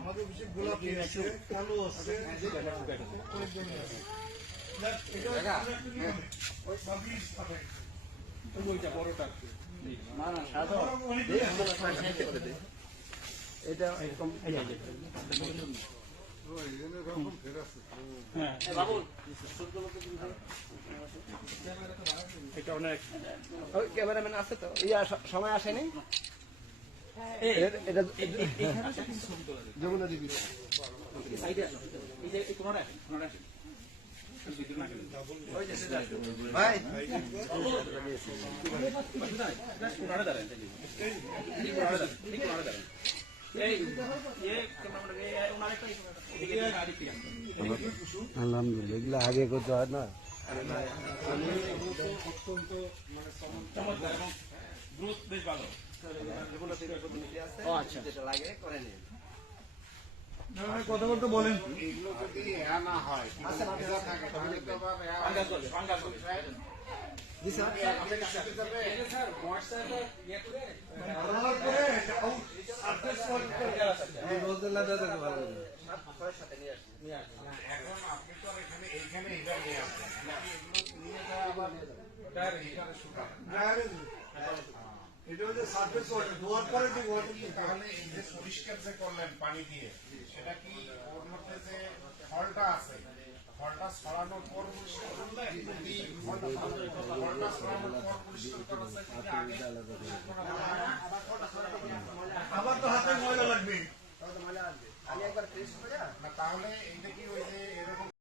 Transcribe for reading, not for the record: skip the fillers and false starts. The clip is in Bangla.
আমাদের বিশেষ গোলাপি আছে, কালো আছে, এটা অনেক ক্যামেরাম্যান আছে তো সময় আসেনি এটা যমুনা দিবি ভাই আলহামদুলিল্লাহ এগুলো আগে করতে হয় না কথা বলতে বলেন এগুলো যদি না হয় এখন আপনি তো এখানে এইখানে এটা নিয়ে আসবেন এগুলো নিয়ে যায় আবার এটা হচ্ছে সার্ফেস ওয়াটার, ধোয়ার পরে যে ওয়াটার। তাহলে এই যে পরিষ্কার যে করলেন পানি দিয়ে, সেটা কি ওর মধ্যে যে ফলটা আছে, ফলটা ছড়ানোর পর পরিষ্কার করলেন, যদি ফলটা ছড়ানোর পর পরিষ্কার করা যায় আগে আবার তো হাতে ময়লা লাগবে। না, তাহলে এইটা কি ওই যে